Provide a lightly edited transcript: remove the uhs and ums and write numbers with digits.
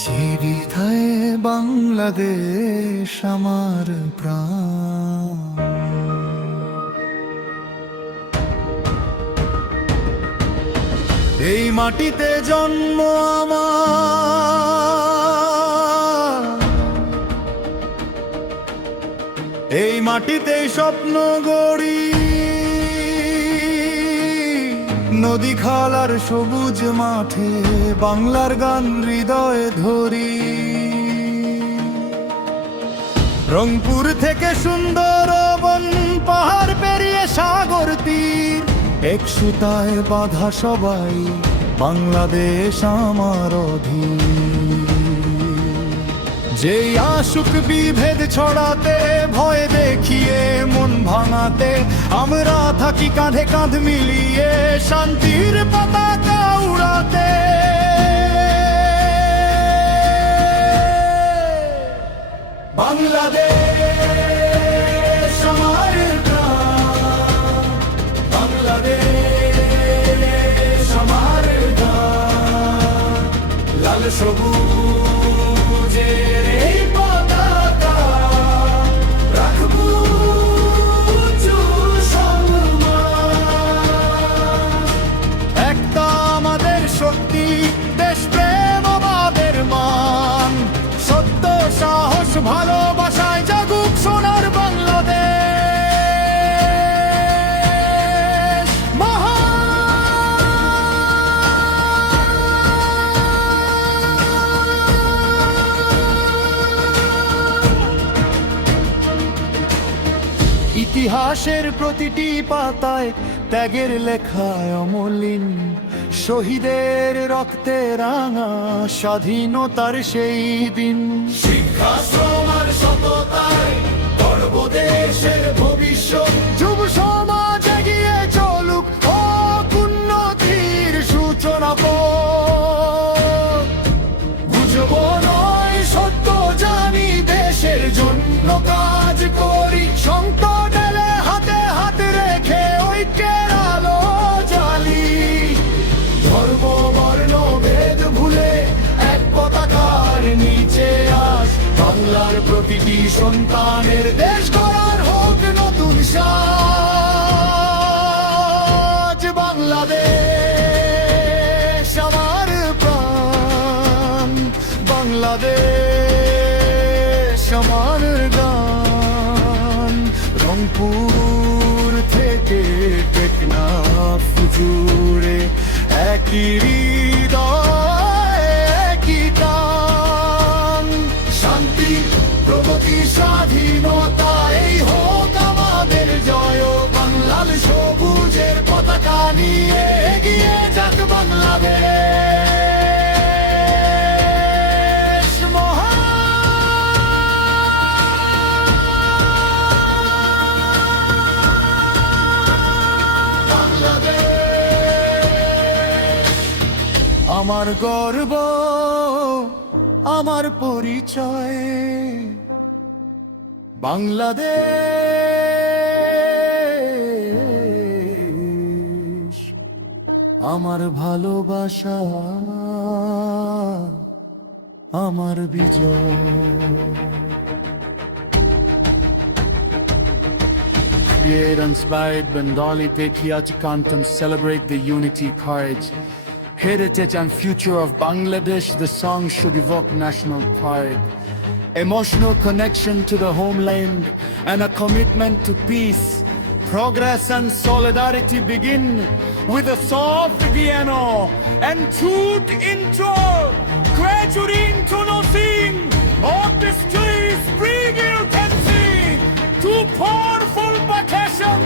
চিরিথায় বাংলাদেশ আমার প্রাণ, এই মাটিতে জন্ম আমার, এই মাটিতে স্বপ্ন গড়ি, নদী খালার সবুজ মাঠে বাংলার গান হৃদয়ে ধরি। রংপুর থেকে সুন্দরবন, পাহাড় পেরিয়ে সাগর তীর, এক সুতায় বাঁধা সবাই বাংলাদেশ আমার অধীন। যেই আসুক বিভেদ ছড়াতে, ভয় দেখিয়ে মন ভাঙাতে, আমরা থাকি কাঁধে কাঁধ মিলিয়ে শান্তির পতাকা উড়াতে। বাংলাদেশ আমার প্রাণ, বাংলাদেশ আমার গান, লাল সবুজের এই পতাকা রাখবো উঁচু সম্মান। একতা আমাদের শক্তি, দেশপ্রেম আমাদের মান, সত্য সাহস ভালোবাসায় জাগুক সোনার বাংলাদেশ মহান। ইতিহাসের প্রতিটি পাতায় ত্যাগের লেখায় অমলিন, শহীদের রক্তে রাঙা স্বাধীনতার সেই দিন। শিক্ষা শ্রম আর সততায় গর্ব দেশের ভবিষ্যৎ, যুব সমাজ এগিয়ে চলুক, ও উন্নতির সূচনা পথ। বুঝবো নয় সত্য জানি, দেশের জন্য কাজ করি, সংকট এলে হাতে হাত রেখে ঐক্যের আলো জ্বালি। ধর্ম বর্ণ ভেদ ভুলে এক পতাকার নিচে আস, বাংলার প্রতিটি সন্তানের দেশ গড়ার হোক নতুন সাজ। বাংলাদেশ আমার প্রাণ, বাংলাদেশ আমার গান, রংপুর থেকে টেকনাফ জুড়ে একই হৃদয় একই টান। শান্তি প্রগতি স্বাধীনতা এই হোক আমাদের জয়, বাংলার সবুজের পতাকা নিয়ে এগিয়ে যাক বাংলাদেশ মহান। বাংলাদেশ আমার গর্ব, আমার পরিচয়, বাংলাদেশ আমার ভালোবাসা, আমার বিজয়। Create inspired Bengali patriotic anthems celebrate the unity, courage, heritage and future of Bangladesh. The song should evoke national pride, emotional connection to the homeland, and a commitment to peace, progress and solidarity. Begin with a soft piano and truth intro, gradually into nothing of the streets, bring you can see. Too powerful vacation